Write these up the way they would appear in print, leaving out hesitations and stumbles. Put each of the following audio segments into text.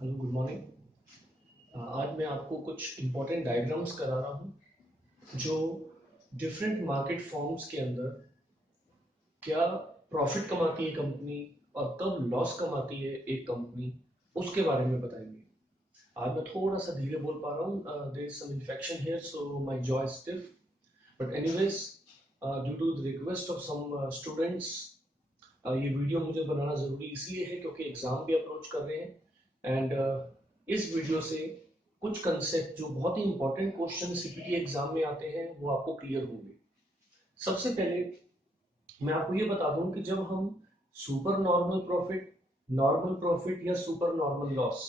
Hello, good morning. आज मैं आपको कुछ इम्पोर्टेंट डायग्राम्स करा रहा हूँ जो डिफरेंट मार्केट फॉर्म्स के अंदर क्या प्रॉफिट कमाती है कंपनी और कब लॉस कमाती है एक कंपनी, उसके बारे में बताएंगे। आज मैं थोड़ा सा धीरे बोल पा रहा हूँ, there is some infection here so my jaw is stiff, but anyways due to the request of some students ये वीडियो मुझे बनाना ज़रूरी इसलिए है क्योंकि एग्ज़ाम भी अप्रोच कर रहे हैं। एंड इस वीडियो से कुछ कंसेप्ट जो बहुत ही इंपॉर्टेंट क्वेश्चन सीपीटी एग्जाम में आते हैं वो आपको क्लियर होंगे। सबसे पहले मैं आपको ये बता दूं कि जब हम सुपर नॉर्मल प्रॉफिट या सुपर नॉर्मल लॉस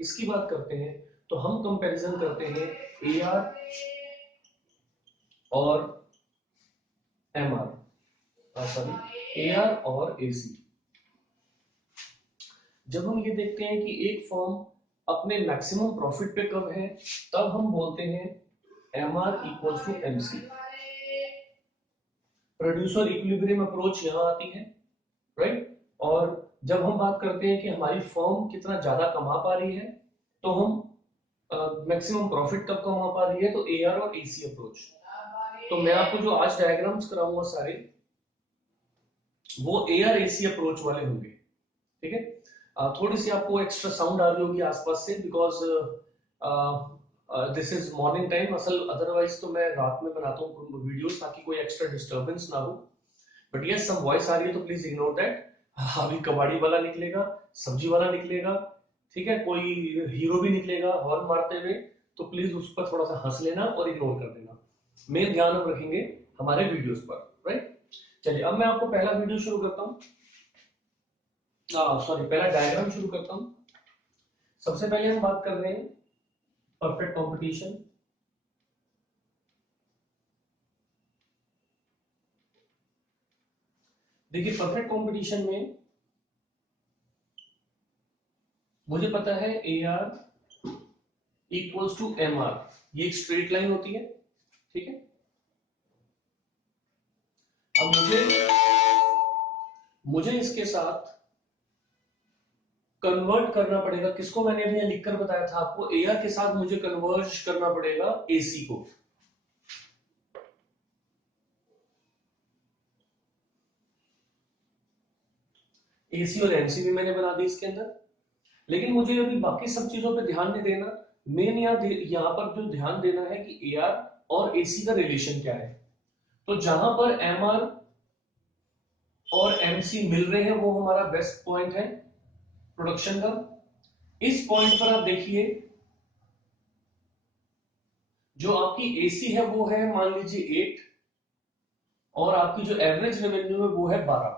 इसकी बात करते हैं तो हम कंपैरिजन करते हैं एआर और एमआर, सॉरी एआर और एसी। जब हम ये देखते हैं कि एक फर्म अपने मैक्सिमम प्रॉफिट पे कब है, तब हम बोलते हैं M R equals to M C. Producer equilibrium approach यहाँ आती है, राइट। और जब हम बात करते हैं कि हमारी फर्म कितना ज्यादा कमा पा रही है तो हम मैक्सिमम प्रॉफिट कब कमा पा रही है, तो ए आर और एसी अप्रोच। तो मैं आपको जो आज डायग्राम्स कराऊंगा सारे वो ए आर एसी अप्रोच वाले होंगे, ठीक है। थोड़ी सी आपको एक्स्ट्रा साउंड आ रही होगी आसपास से because this is morning time, असल अदरवाइज तो मैं रात में बनाता हूँ वीडियोस ताकि कोई एक्स्ट्रा डिस्टर्बेंस ना हो। बट यस, सम वॉइस आ रही है तो प्लीज इग्नोर दैट। अभी कबाड़ी वाला निकलेगा, सब्जी वाला निकलेगा, ठीक है, कोई हीरो भी निकलेगा हॉर्न मारते हुए, तो प्लीज उस पर थोड़ा सा हंस लेना और इग्नोर कर देना। मेन ध्यान हम रखेंगे हमारे वीडियोस पर, राइट। चलिए अब मैं आपको पहला वीडियो शुरू करता हूँ, सॉरी पहला डायग्राम शुरू करता हूँ। सबसे पहले हम बात कर रहे हैं परफेक्ट कंपटीशन। देखिए परफेक्ट कंपटीशन में मुझे पता है A R equals to M R, ये एक स्ट्रेट लाइन होती है, ठीक है। अब मुझे इसके साथ कन्वर्ट करना पड़ेगा, किसको मैंने अभी लिखकर बताया था आपको, ए आर के साथ मुझे कन्वर्ज करना पड़ेगा एसी को। एसी और एमसी भी मैंने बना दी इसके अंदर, लेकिन मुझे अभी बाकी सब चीजों पे ध्यान नहीं देना। मेन यहाँ पर जो ध्यान देना है कि ए आर और एसी का रिलेशन क्या है। तो जहां पर एम आर और एमसी मिल रहे हैं वो हमारा बेस्ट पॉइंट है प्रोडक्शन का। इस पॉइंट पर आप देखिए जो आपकी एसी है वो है मान लीजिए 8 और आपकी जो एवरेज रेवेन्यू है वो है 12,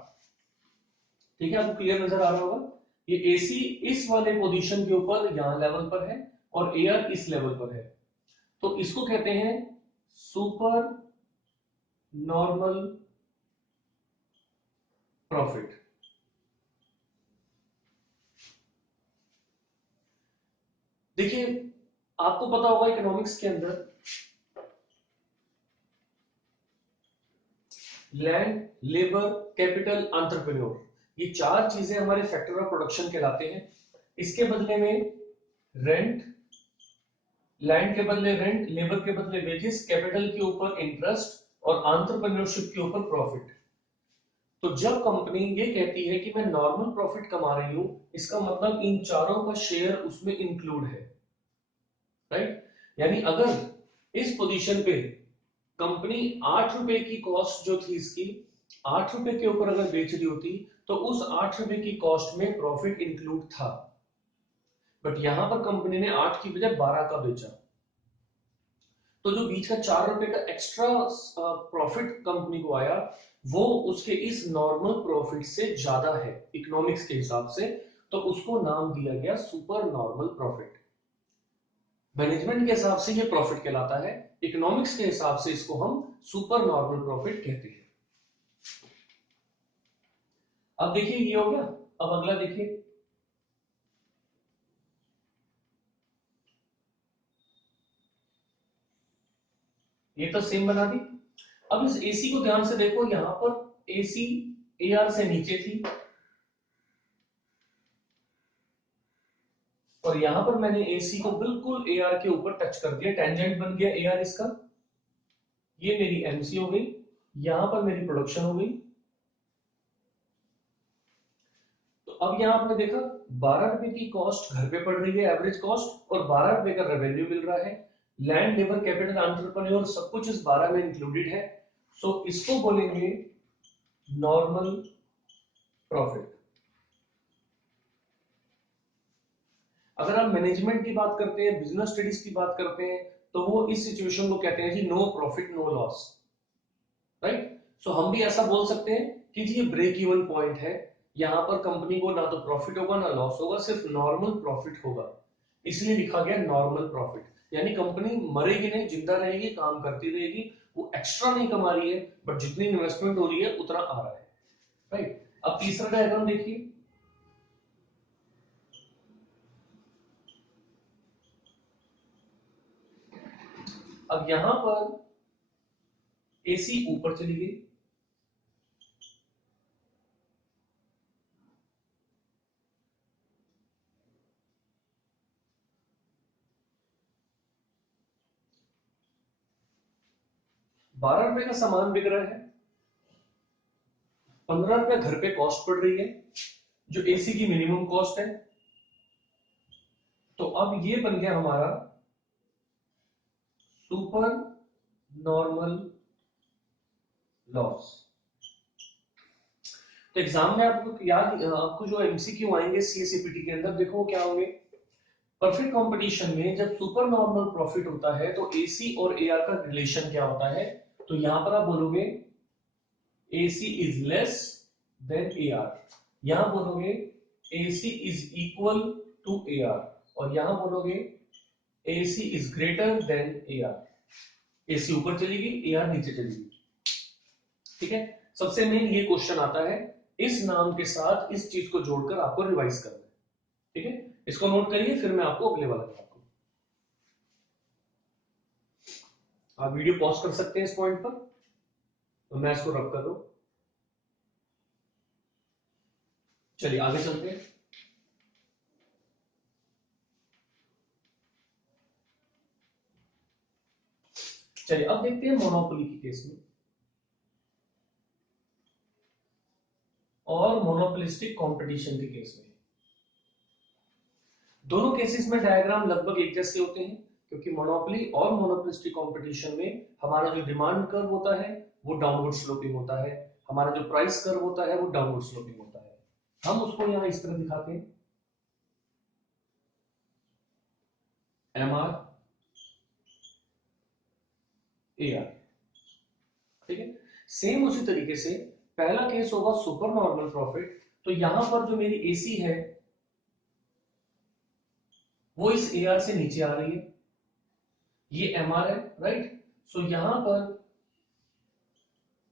ठीक है। आपको क्लियर नजर आ रहा होगा, ये एसी इस वाले पोजीशन के ऊपर यहां लेवल पर है और एयर इस लेवल पर है, तो इसको कहते हैं सुपर नॉर्मल प्रॉफिट। देखिए आपको पता होगा इकोनॉमिक्स के अंदर लैंड, लेबर, कैपिटल, एंटरप्रेन्योर, ये चार चीजें हमारे फैक्टर ऑफ प्रोडक्शन कहलाते हैं। इसके बदले में रेंट, लैंड के बदले रेंट, लेबर के बदले वेजेस, कैपिटल के ऊपर इंटरेस्ट और एंटरप्रेन्योरशिप के ऊपर प्रॉफिट। तो जब कंपनी ये कहती है कि मैं नॉर्मल प्रॉफिट कमा रही हूं, इसका मतलब इन चारों का शेयर उसमें इंक्लूड है, राइट। यानी अगर इस पोजीशन पे कंपनी 8 रुपए की कॉस्ट जो थी इसकी, 8 रुपए के ऊपर अगर बेच रही होती तो उस 8 रुपए की कॉस्ट में प्रॉफिट इंक्लूड था, बट यहां पर कंपनी ने 8 की बजाय 12 का बेचा, तो जो बीच का 4 रुपए का एक्स्ट्रा प्रॉफिट कंपनी को आया वो उसके इस नॉर्मल प्रॉफिट से ज्यादा है इकोनॉमिक्स के हिसाब से, तो उसको नाम दिया गया सुपर नॉर्मल प्रॉफिट। मैनेजमेंट के हिसाब से ये प्रॉफिट कहलाता है, इकोनॉमिक्स के हिसाब से इसको हम सुपर नॉर्मल प्रॉफिट कहते हैं। अब देखिए ये हो गया। अब अगला देखिए, ये तो सेम बना दी। अब इस एसी को ध्यान से देखो, यहां पर एसी एआर से नीचे थी, और यहां पर मैंने AC को बिल्कुल AR के ऊपर टच कर दिया, टेंजेंट बन गया AR इसका। ये मेरी MC हो गई, यहां पर मेरी प्रोडक्शन हो गई। तो अब यहां आपने देखा 12 रुपए की कॉस्ट घर पे पड़ रही है एवरेज कॉस्ट, और 12 रुपए का रेवेन्यू मिल रहा है। लैंड लेबर कैपिटल एंटरप्रेन्योर सब कुछ इस 12 में इंक्लूडेड है। सो इसको बोलेंगे नॉर्मल प्रॉफिट। अगर आप मैनेजमेंट की बात करते हैं, बिजनेस स्टडीज की बात करते हैं, तो वो इस सिचुएशन को कहते हैं जी no profit no loss, right. So हम भी ऐसा बोल सकते हैं कि जी ये ब्रेक इवन पॉइंट है, यहां पर कंपनी को ना तो प्रॉफिट होगा ना लॉस होगा, सिर्फ नॉर्मल प्रॉफिट होगा, इसलिए लिखा गया नॉर्मल प्रॉफिट। यानी कंपनी मरेगी नहीं, जिंदा रहेगी, काम करती रहेगी, वो एक्स्ट्रा नहीं कमा रही है, बट जितनी इन्वेस्टमेंट हो रही है उतना आ रहा है, राइट। अब तीसरा डायग्राम देखिए। अब यहां पर AC ऊपर चली गई, ₹12 का सामान बिक रहा है, ₹15 घर पे कॉस्ट पड़ रही है, जो AC की मिनिमम कॉस्ट है। तो अब ये बन गया हमारा सुपर नॉर्मल लॉस। तो एग्जाम में आपको याद, आपको जो MCQ आएंगे CSAPT के अंदर, देखो वो क्या होंगे। परफेक्ट कंपटीशन में जब सुपर नॉर्मल प्रॉफिट होता है तो AC और AR का रिलेशन क्या होता है, तो यहां पर आप बोलोगे AC is less than AR, यहां बोलोगे AC is equal to AR, और यहां बोलोगे AC is greater than AR। AC ऊपर चलेगी, AR नीचे चलेगी, ठीक है। सबसे मेन ये क्वेश्चन आता है, इस नाम के साथ इस चीज को जोड़कर आपको रिवाइज करना है, ठीक है। इसको नोट करिए, फिर मैं आपको अगले वाला बताता हूं। आप वीडियो पॉज कर सकते हैं इस पॉइंट पर, तो मैं इसको रब कर रहा हूं। चलिए आगे चलते हैं। चलिए अब देखते हैं मोनोपोली के केस में और मोनोपोलिस्टिक कंपटीशन के केस में। दोनों केसेस में डायग्राम लगभग एक जैसे होते हैं, क्योंकि मोनोपोली और मोनोपोलिस्टिक कंपटीशन में हमारा जो डिमांड कर्व होता है वो डाउनवर्ड स्लोपिंग होता है, हमारा जो प्राइस कर्व होता है वो डाउनवर्ड स्लोपिंग होता है। हम उसको यहां इस तरह दिखाते हैं, MR AR, ठीक है। सेम उसी तरीके से पहला केस होगा सुपर नॉर्मल प्रॉफिट, तो यहां पर जो मेरी AC है वो इस AR से नीचे आ रही है, ये MR है, राइट। सो यहां पर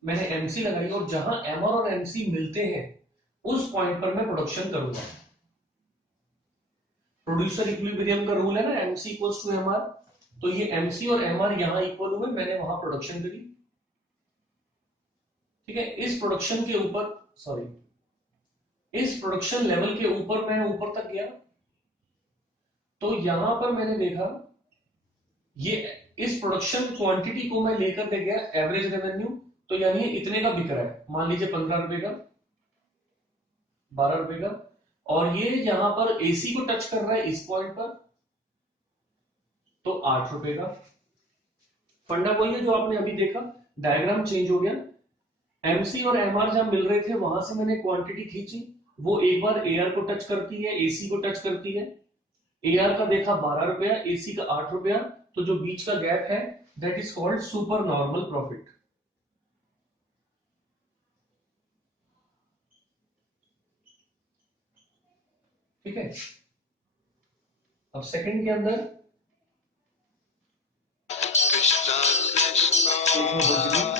मैंने MC लगाई, और जहां MR और MC मिलते हैं उस पॉइंट पर मैं प्रोडक्शन करूंगा। प्रोड्यूसर इक्विलिब्रियम का रूल है ना, MC इक्वल्स टू MR, तो ये MC और MR यहां इक्वल हुए, मैंने वहां प्रोडक्शन करी, ठीक है। इस प्रोडक्शन के ऊपर, सॉरी, इस प्रोडक्शन लेवल के ऊपर मैं ऊपर तक गया, तो यहां पर मैंने देखा ये इस प्रोडक्शन क्वांटिटी को मैं लेकर के गया एवरेज रेवेन्यू, तो यानी इतने का बिक रहा है, मान लीजिए ₹15 का, ₹12 का, और ये यहां पर AC को टच कर रहा है इस पॉइंट पर, तो ₹8 का। फंडा वही है जो आपने अभी देखा, डायग्राम चेंज हो गया। MC और MR जहां मिल रहे थे वहां से मैंने क्वांटिटी खींची, वो एक बार AR को टच करती है, AC को टच करती है। AR का देखा ₹12, AC का ₹8, तो जो बीच का गैप है that is called super normal profit, ठीक है। अब सेकंड के अंदर Krishna Krishna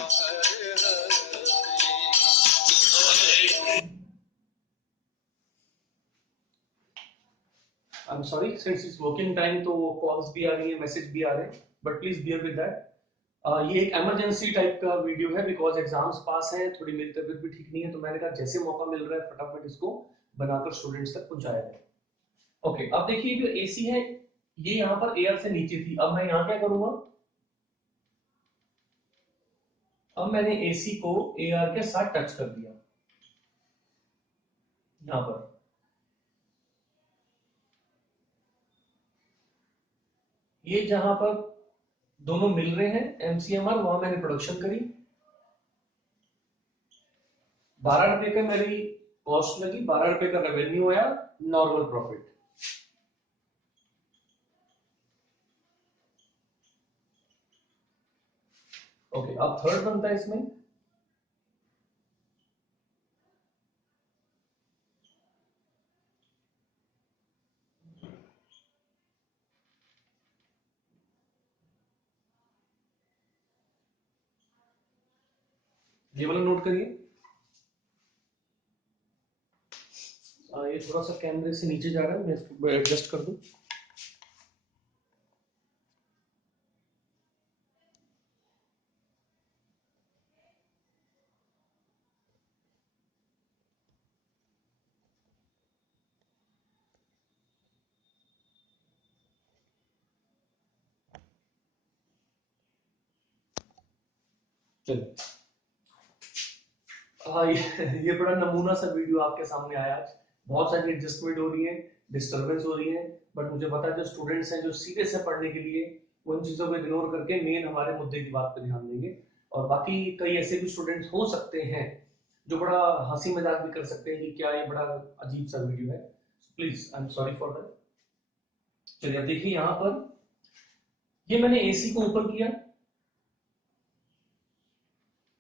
I am sorry, since it's working time तो कॉल्स भी आ रही है, मैसेज भी आ रहे हैं, but please bear with that. ये एक इमरजेंसी टाइप का वीडियो है, बिकॉज एग्जाम्स पास हैं, थोड़ी मेरी तबीयत भी ठीक नहीं है, तो मैंने कहा जैसे मौका मिल रहा है फटाफट इसको बनाकर स्टूडेंट्स तक पहुंचाया जाए। ओके, अब देखिए जो एसी है ये यहां पर एयर से नीचे थी, अब मैं यहां क्या करूंगा, अब मैंने एसी को एयर के साथ टच कर दिया यहां पर। ये जहां पर दोनों मिल रहे हैं एमसीएमआर, वहां मैंने प्रोडक्शन करी, 12 रुपए का मेरी कॉस्ट लगी, 12 रुपए का रेवेन्यू आया, नॉर्मल प्रॉफिट। ओके, अब थर्ड बनता है इसमें, ये वाला नोट करिए। ये थोड़ा सा कैमरे से नीचे जा रहा है, मैं इसको एडजस्ट कर दूं। चलिए, हाँ ये बड़ा नमूना सा वीडियो आपके सामने आया आज। बहुत सारी एडजस्टमेंट हो रही है, डिस्टरबेंस हो रही है, बट मुझे पता है जो स्टूडेंट्स हैं जो सीरियस है पढ़ने के लिए, वो इन चीजों को इग्नोर करके मेन हमारे मुद्दे की बात पर ध्यान देंगे। और बाकी कई ऐसे भी स्टूडेंट्स हो सकते हैं जो बड़ा हंसी मजाक भी कर सकते हैं कि क्या ये बड़ा अजीब सा वीडियो है। Please I am sorry for that. चलिए, अब देखिए यहाँ पर ये मैंने एसी को ऊपर किया,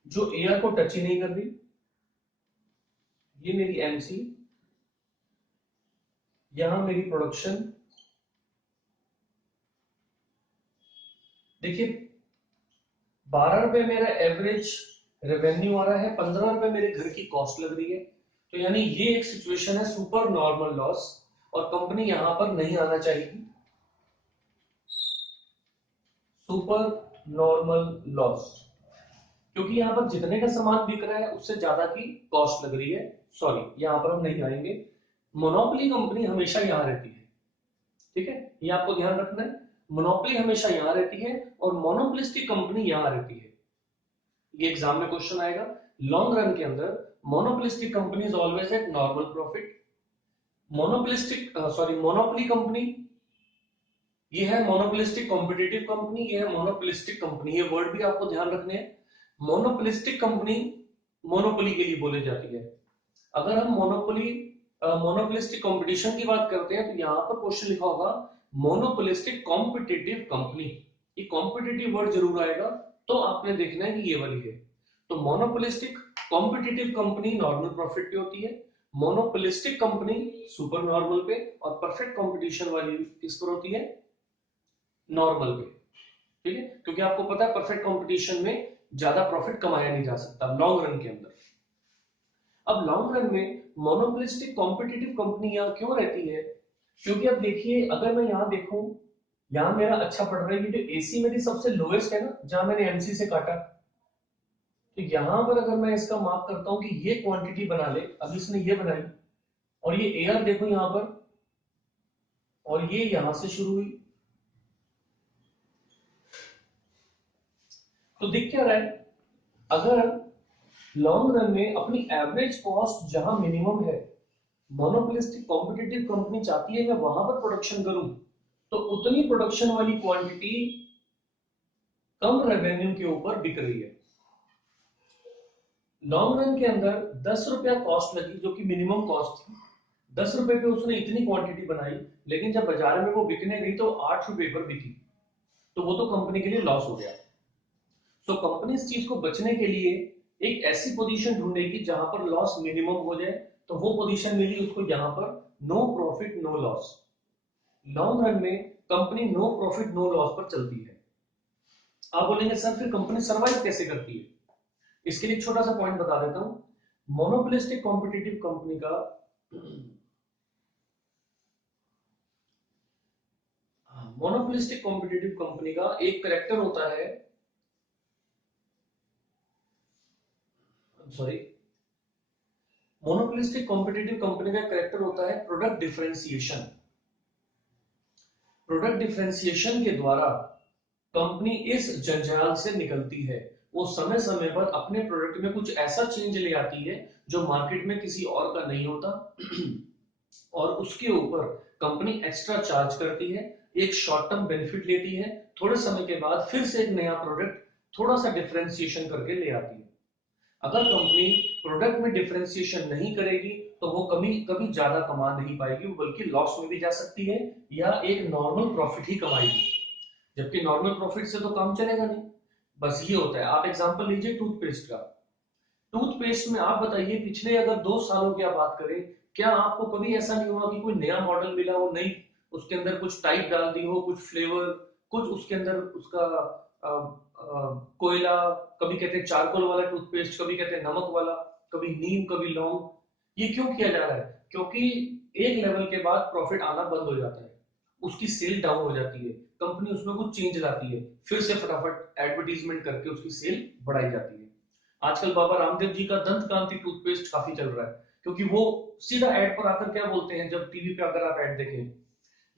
जो एयर को टच ही नहीं कर रही, ये मेरी एमसी, यहां मेरी प्रोडक्शन। देखिए 12 रुपए मेरा एवरेज रेवेन्यू आ रहा है, 15 रुपए मेरे घर की कॉस्ट लग रही है। तो यानी ये एक सिचुएशन है सुपर नॉर्मल लॉस, और कंपनी यहां पर नहीं आना चाहिए सुपर नॉर्मल लॉस, क्योंकि यहां पर जितने का सामान बिक रहा है उससे ज्यादा की कॉस्ट लग रही है। सॉरी, यहां पर हम नहीं आएंगे। मोनोपोली कंपनी हमेशा यहां रहती है, ठीक है, ये आपको ध्यान रखना है। मोनोपोली हमेशा यहां रहती है और मोनोपोलिस्टिक कंपनी यहां रहती है। ये एग्जाम में क्वेश्चन आएगा। लॉन्ग रन के अंदर monopolistic company is always at normal profit. Monopolistic sorry monopoly company, ये है मोनोपोलिस्टिक कॉम्पिटिटिव कंपनी, ये है मोनोपोलिस्टिक कंपनी। ये वर्ड भी आपको ध्यान रखने हैं। मोनोपोलिस्टिक कंपनी मोनोपोली के लिए बोली जाती है। अगर हम मोनोपोलिस्टिक कंपटीशन की बात करते हैं तो यहां पर क्वेश्चन लिखा होगा मोनोपोलिस्टिक कॉम्पिटिटिव कंपनी। ये कॉम्पिटिटिव वर्ड जरूर आएगा, तो आपने देखना है कि ये वाली है। तो monopolistic competitive company normal profit पे होती है, मोनोपोलिस्टिक कंपनी सुपर नॉर्मल पे, और परफेक्ट कंपटीशन वाली किस पर होती है, नॉर्मल पे। ठीक है, क्योंकि आपको पता है परफेक्ट कंपटीशन में ज्यादा प्रॉफिट कमाया नहीं जा सकता लॉन्ग रन के अंदर। अब लॉन्ग रन में मोनोपोलिस्टिक कॉम्पिटिटिव कंपनी यहाँ क्यों रहती है, क्योंकि अब देखिए अगर मैं यहाँ देखूं, यहाँ मेरा अच्छा पड़ रहा है, ये जो एसी मेरी सबसे लोएस्ट है ना, जहां मैंने एमसी से काटा, तो यहां पर अगर मैं इसका मार्क करता हूं कि ये क्वांटिटी बना ले, अब इसने ये बनाई, और ये एयर देखो यहां पर, और ये यहां से शुरू हुई, तो दिख क्या रहा है, अगर लॉन्ग रन में अपनी एवरेज कॉस्ट जहां मिनिमम है, मोनोपोलिस्टिक कॉम्पिटिटिव कंपनी चाहती है मैं वहां पर प्रोडक्शन करूं, तो उतनी प्रोडक्शन वाली क्वांटिटी कम रेवेन्यू के ऊपर बिक रही है। लॉन्ग रन के अंदर 10 रुपया कॉस्ट लगी जो कि मिनिमम कॉस्ट थी, 10 रुपए पे उसने इतनी क्वांटिटी बनाई, लेकिन जब बाजार में वो बिकने गई तो 8 रुपए पर बिकी, तो वो तो कंपनी के लिए लॉस हो गया। तो कंपनी इस चीज को बचने के लिए एक ऐसी पोजीशन ढूंढेगी जहां पर लॉस मिनिमम हो जाए, तो वो पोजीशन मिली उसको यहां पर, no profit no loss. Long run में company no profit no loss पर चलती है। आप बोलेंगे सर फिर कंपनी सरवाइव कैसे करती है, इसके लिए एक छोटा सा पॉइंट बता देता हूं। मोनोपोलिस्टिक कॉम्पिटिटिव कंपनी का मोनोपोलिस्टिक कॉम्पिटिटिव कंपनी का एक करेक्टर होता है, सॉरी, मोनोपोलिस्टिक कॉम्पिटिटिव कंपनी का करेक्टर होता है प्रोडक्ट डिफरेंशिएशन। प्रोडक्ट डिफरेंशिएशन के द्वारा कंपनी इस जंजाल से निकलती है। वो समय समय पर अपने प्रोडक्ट में कुछ ऐसा चेंज ले आती है जो मार्केट में किसी और का नहीं होता और उसके ऊपर कंपनी एक्स्ट्रा चार्ज करती है, एक शॉर्ट टर्म बेनिफिट लेती है, थोड़े समय के बाद फिर से एक नया प्रोडक्ट थोड़ा सा डिफरेंशिएशन करके ले आती है। अगर कंपनी प्रोडक्ट में डिफरेंशिएशन नहीं करेगी तो वो कभी कभी ज्यादा कमा नहीं पाएगी, बल्कि लॉस में भी जा सकती है या एक नॉर्मल प्रॉफिट ही कमाएगी, जबकि नॉर्मल प्रॉफिट से तो काम चलेगा नहीं। बस ये होता है। आप एग्जांपल लीजिए टूथपेस्ट का। टूथपेस्ट में आप बताइए पिछले अगर 2 सालों की आप बात करें, क्या आपको कभी ऐसा नहीं हुआ कि कोई नया मॉडल मिला हो, नई उसके अंदर कुछ टाइप डाल दी हो, कुछ फ्लेवर, कुछ उसके अंदर उसका कोयला, कभी कहते हैं चारकोल वाला टूथपेस्ट, कभी कहते हैं नमक वाला, कभी नीम, कभी लौंग। ये क्यों किया जा रहा है? क्योंकि एक लेवल के बाद प्रॉफिट आना बंद हो जाता है, उसकी सेल डाउन हो जाती है, कंपनी उसमें कुछ चेंज लाती है, फिर से फटाफट एडवर्टीजमेंट करके उसकी सेल बढ़ाई जाती है। आजकल बाबा रामदेव जी का दंत कांति टूथपेस्ट काफी चल रहा है, क्योंकि वो सीधा एड पर आकर क्या बोलते हैं, जब टीवी पे अगर आप एड देखें,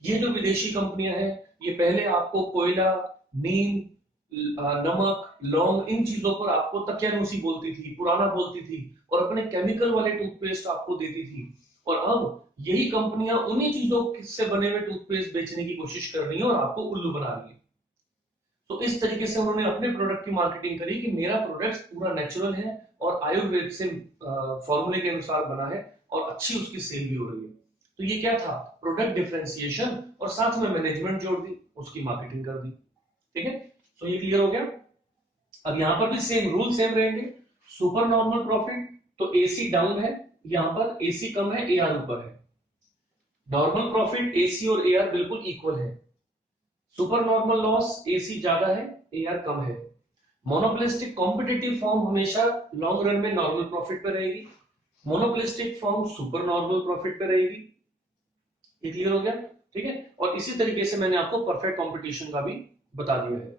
ये जो विदेशी कंपनियां हैं, ये पहले आपको कोयला, नीम, नमक, लौंग, इन चीजों पर आपको तकियानुसी बोलती थी, पुराना बोलती थी, और अपने केमिकल वाले टूथपेस्ट आपको देती थी। और अब यही कंपनियां उन्हीं चीजों से बने हुए टूथपेस्ट बेचने की कोशिश कर रही है और आपको उल्लू बना रही है। तो इस तरीके से उन्होंने अपने प्रोडक्ट की मार्केटिंग करी कि मेरा प्रोडक्ट पूरा नेचुरल है और आयुर्वेद से फॉर्मूले के अनुसार बना है, और अच्छी उसकी सेल भी हो रही है। तो ये क्या था? प्रोडक्ट डिफरेंशिएशन, और साथ में मैनेजमेंट जोड़ दी, उसकी मार्केटिंग कर दी। ठीक है, तो ये क्लियर हो गया। अब यहां पर भी सेम रूल सेम रहेंगे। सुपर नॉर्मल प्रॉफिट, तो एसी डाउन है, यहां पर एसी कम है, एआर ऊपर है। नॉर्मल प्रॉफिट एसी और एआर बिल्कुल इक्वल है। सुपर नॉर्मल लॉस, एसी ज्यादा है, एआर कम है। मोनोपोलिस्टिक कॉम्पिटिटिव फॉर्म हमेशा लॉन्ग रन में नॉर्मल प्रॉफिट पे रहेगी, monopolistic form super normal profit पे रहेगी। ये क्लियर हो गया? ठीक है, और इसी तरीके से मैंने आपको परफेक्ट कंपटीशन का भी बता दिया है।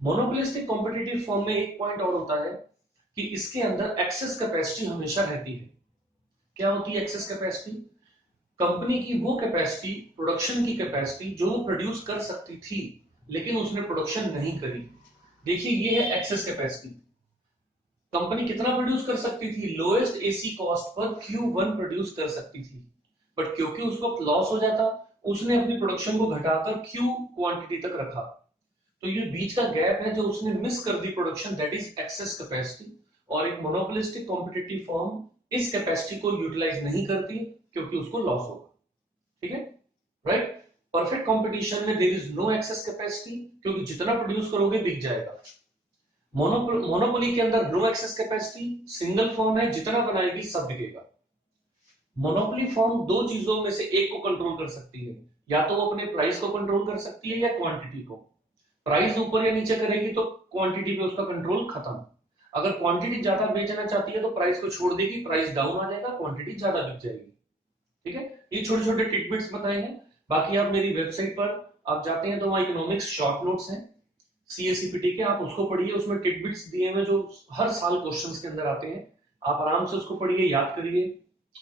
मोनोपोलिस्टिक कॉम्पिटिटिव फॉर्म में एक पॉइंट और होता है कि इसके अंदर एक्सेस कैपेसिटी हमेशा रहती है। क्या होती है एक्सेस कैपेसिटी? कंपनी की वो कैपेसिटी, प्रोडक्शन की कैपेसिटी जो वो प्रोड्यूस कर सकती थी लेकिन उसने प्रोडक्शन नहीं करी। देखिए ये है एक्सेस कैपेसिटी। कंपनी कितना प्रोड्यूस कर सकती थी? Lowest AC cost per Q1 produce कर सकती थी, बट क्योंकि उस वक्त लॉस हो जाता, उसने अपनी प्रोडक्शन को घटाकर Q क्वांटिटी तक रखा। तो ये बीच का गैप है जो उसने मिस कर दी production, that is excess capacity. और एक मोनोपोलिस्टिक कॉम्पिटिटिव फर्म इस कैपेसिटी को यूटिलाइज नहीं करती क्योंकि उसको लॉस होगा। ठीक है, राइट। परफेक्ट कंपटीशन में there is no excess capacity, क्योंकि जितना प्रोड्यूस करोगे बिक जाएगा। मोनोपोली के अंदर no excess capacity, single firm है, जितना बनाएगी सब बिकेगा। मोनोपोली फर्म दो चीजों में से एक को कंट्रोल कर सकती है, या तो वो अपने प्राइस को कंट्रोल कर सकती है या क्वांटिटी को। प्राइस ऊपर या नीचे करेगी तो क्वांटिटी पे उसका कंट्रोल खत्म। अगर क्वांटिटी ज्यादा बेचना चाहती है तो प्राइस को छोड़ देगी, प्राइस डाउन आ जाएगा, क्वांटिटी ज्यादा बिक जाएगी। ठीक है, ये छोटे छोटे टिटबिट्स बताए हैं। बाकी आप मेरी वेबसाइट पर आप जाते हैं तो वहां इकोनॉमिक्स शॉर्ट नोट्स हैं CACPT के, आप उसको पढ़िए, उसमें टिटबिट्स दिए हुए जो हर साल क्वेश्चंस के अंदर आते हैं, आप आराम से उसको पढ़िए, याद करिए।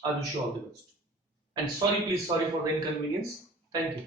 I wish you all the best and sorry, please sorry for the inconvenience. Thank you.